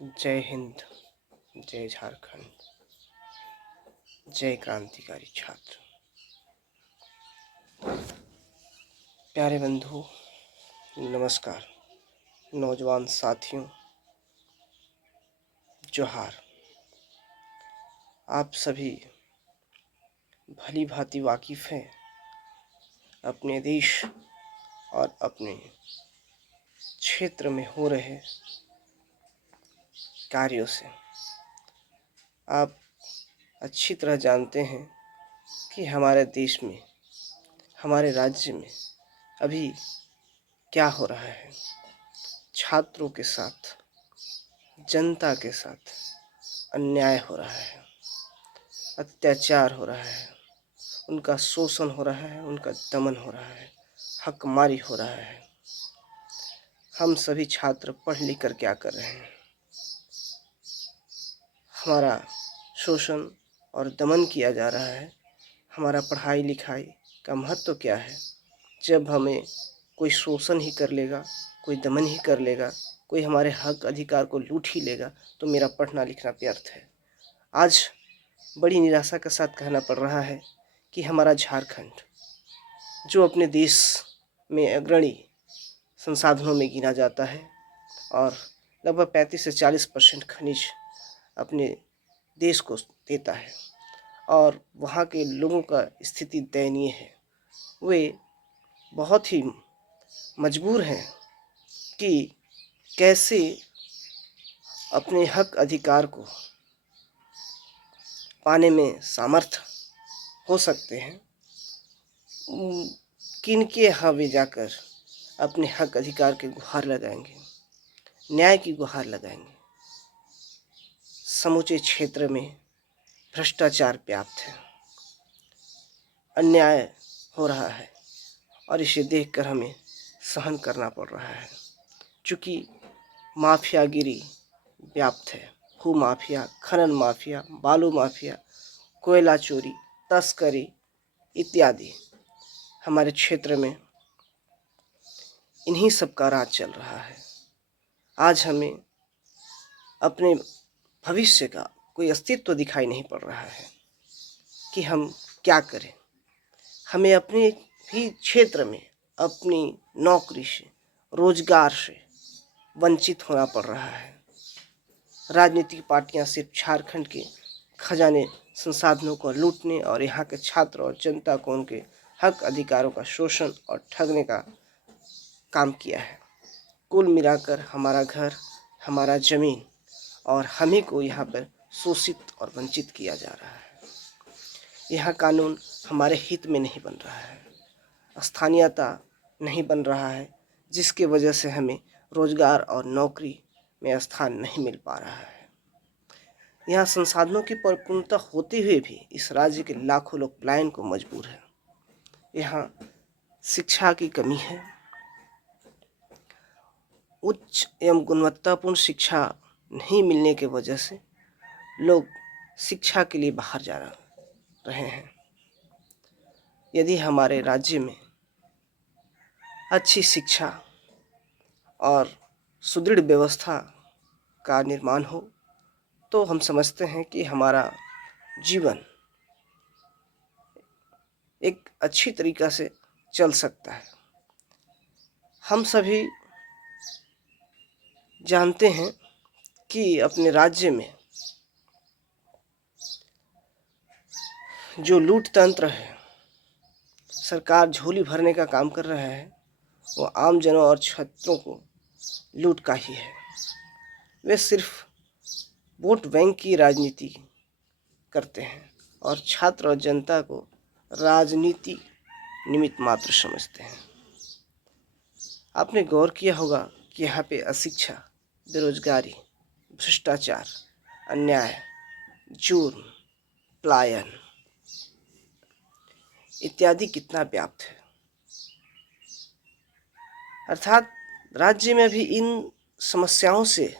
जय हिंद, जय झारखंड, जय क्रांतिकारी छात्र। प्यारे बंधु, नमस्कार। नौजवान साथियों, जोहार। आप सभी भली भांति वाकिफ़ हैं अपने देश और अपने क्षेत्र में हो रहे कार्यों से। आप अच्छी तरह जानते हैं कि हमारे देश में, हमारे राज्य में अभी क्या हो रहा है। छात्रों के साथ, जनता के साथ अन्याय हो रहा है, अत्याचार हो रहा है, उनका शोषण हो रहा है, उनका दमन हो रहा है, हकमारी हो रहा है। हम सभी छात्र पढ़ लिख कर क्या कर रहे हैं? हमारा शोषण और दमन किया जा रहा है। हमारा पढ़ाई लिखाई का महत्व क्या है जब हमें कोई शोषण ही कर लेगा, कोई दमन ही कर लेगा, कोई हमारे हक अधिकार को लूट ही लेगा, तो मेरा पढ़ना लिखना व्यर्थ है। आज बड़ी निराशा के साथ कहना पड़ रहा है कि हमारा झारखंड, जो अपने देश में अग्रणी संसाधनों में गिना जाता है और लगभग 35 से 40% खनिज अपने देश को देता है, और वहाँ के लोगों का स्थिति दयनीय है। वे बहुत ही मजबूर हैं कि कैसे अपने हक अधिकार को पाने में सामर्थ्य हो सकते हैं। किनके यहाँ वे जाकर अपने हक अधिकार के गुहार लगाएंगे, न्याय की गुहार लगाएंगे। समूचे क्षेत्र में भ्रष्टाचार व्याप्त है, अन्याय हो रहा है और इसे देखकर हमें सहन करना पड़ रहा है। चूँकि माफियागिरी व्याप्त है, भू माफिया, खनन माफिया, बालू माफिया, कोयला चोरी, तस्करी इत्यादि हमारे क्षेत्र में इन्हीं सब का राज चल रहा है। आज हमें अपने भविष्य का कोई अस्तित्व दिखाई नहीं पड़ रहा है कि हम क्या करें। हमें अपने ही क्षेत्र में अपनी नौकरी से, रोजगार से वंचित होना पड़ रहा है। राजनीतिक पार्टियां सिर्फ झारखंड के खजाने संसाधनों को लूटने और यहाँ के छात्र और जनता को उनके हक अधिकारों का शोषण और ठगने का काम किया है। कुल मिलाकर हमारा घर, हमारा ज़मीन और हम ही को यहाँ पर शोषित और वंचित किया जा रहा है। यह कानून हमारे हित में नहीं बन रहा है, स्थानीयता नहीं बन रहा है, जिसके वजह से हमें रोजगार और नौकरी में स्थान नहीं मिल पा रहा है। यहाँ संसाधनों की परिपूर्णता होते हुए भी इस राज्य के लाखों लोग पलायन को मजबूर हैं। यहाँ शिक्षा की कमी है। उच्च एवं गुणवत्तापूर्ण शिक्षा नहीं मिलने के वजह से लोग शिक्षा के लिए बाहर जा रहे हैं। यदि हमारे राज्य में अच्छी शिक्षा और सुदृढ़ व्यवस्था का निर्माण हो तो हम समझते हैं कि हमारा जीवन एक अच्छी तरीक़ा से चल सकता है। हम सभी जानते हैं कि अपने राज्य में जो लूट तंत्र है, सरकार झोली भरने का काम कर रहा है, वो आम जनों और छात्रों को लूट का ही है। वे सिर्फ वोट बैंक की राजनीति करते हैं और छात्र और जनता को राजनीति निमित्त मात्र समझते हैं। आपने गौर किया होगा कि यहाँ पे अशिक्षा, बेरोजगारी, भ्रष्टाचार, अन्याय, जुर्म, पलायन इत्यादि कितना व्याप्त है। अर्थात राज्य में भी इन समस्याओं से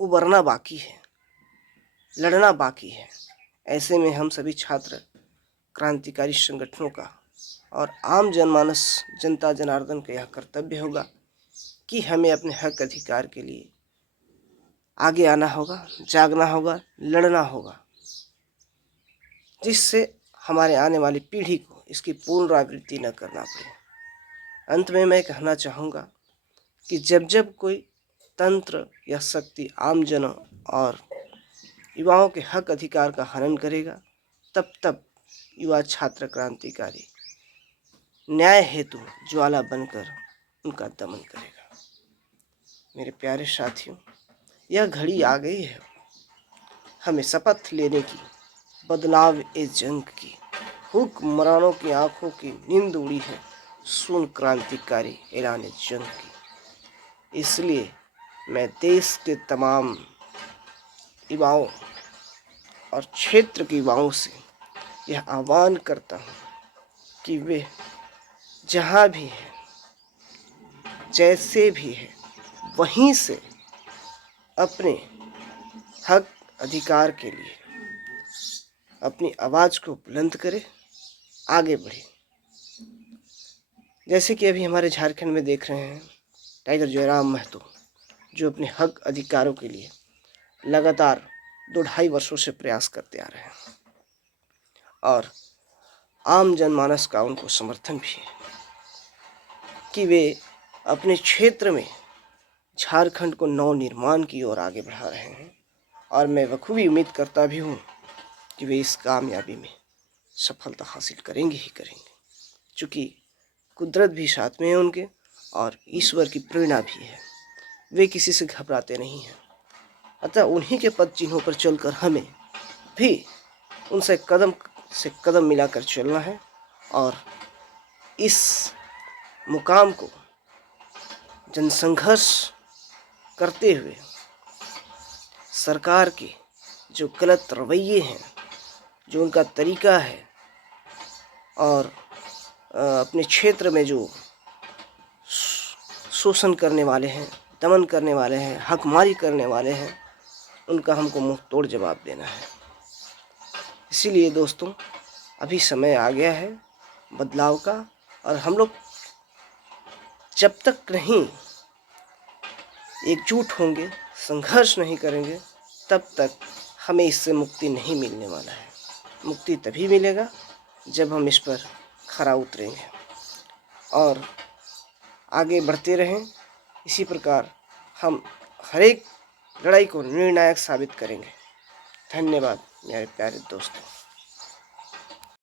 उबरना बाकी है, लड़ना बाकी है। ऐसे में हम सभी छात्र क्रांतिकारी संगठनों का और आम जनमानस, जनता जनार्दन का यह कर्तव्य होगा कि हमें अपने हक अधिकार के लिए आगे आना होगा, जागना होगा, लड़ना होगा, जिससे हमारे आने वाली पीढ़ी को इसकी पुनरावृत्ति न करना पड़े। अंत में मैं कहना चाहूँगा कि जब जब कोई तंत्र या शक्ति आम जनों और युवाओं के हक अधिकार का हनन करेगा, तब तब युवा छात्र क्रांतिकारी न्याय हेतु ज्वाला बनकर उनका दमन करेगा। मेरे प्यारे साथियों, यह घड़ी आ गई है हमें शपथ लेने की, बदलाव ए जंग की। हुक्मरानों की आंखों की नींद उड़ी है, सुन क्रांतिकारी ऐलान जंग की। इसलिए मैं देश के तमाम युवाओं और क्षेत्र के युवाओं से यह आह्वान करता हूँ कि वे जहाँ भी है, जैसे भी है, वहीं से अपने हक अधिकार के लिए अपनी आवाज़ को बुलंद करें, आगे बढ़े। जैसे कि अभी हमारे झारखंड में देख रहे हैं टाइगर जयराम महतो, जो अपने हक अधिकारों के लिए लगातार 2-2.5 वर्षों से प्रयास करते आ रहे हैं और आम जनमानस का उनको समर्थन भी है कि वे अपने क्षेत्र में झारखंड को नवनिर्माण की ओर आगे बढ़ा रहे हैं। और मैं बखूबी उम्मीद करता भी हूँ कि वे इस कामयाबी में सफलता हासिल करेंगे ही करेंगे, क्योंकि कुदरत भी साथ में है उनके और ईश्वर की प्रेरणा भी है। वे किसी से घबराते नहीं हैं। अतः उन्हीं के पद चिन्हों पर चलकर हमें भी उनसे कदम से कदम मिलाकर चलना है और इस मुकाम को जनसंघर्ष करते हुए सरकार के जो गलत रवैये हैं, जो उनका तरीका है और अपने क्षेत्र में जो शोषण करने वाले हैं, दमन करने वाले हैं, हकमारी करने वाले हैं, उनका हमको मुंह तोड़ जवाब देना है। इसीलिए दोस्तों, अभी समय आ गया है बदलाव का और हम लोग जब तक नहीं एकजुट होंगे, संघर्ष नहीं करेंगे, तब तक हमें इससे मुक्ति नहीं मिलने वाला है। मुक्ति तभी मिलेगा जब हम इस पर खरा उतरेंगे और आगे बढ़ते रहें। इसी प्रकार हम हर एक लड़ाई को निर्णायक साबित करेंगे। धन्यवाद मेरे प्यारे दोस्तों।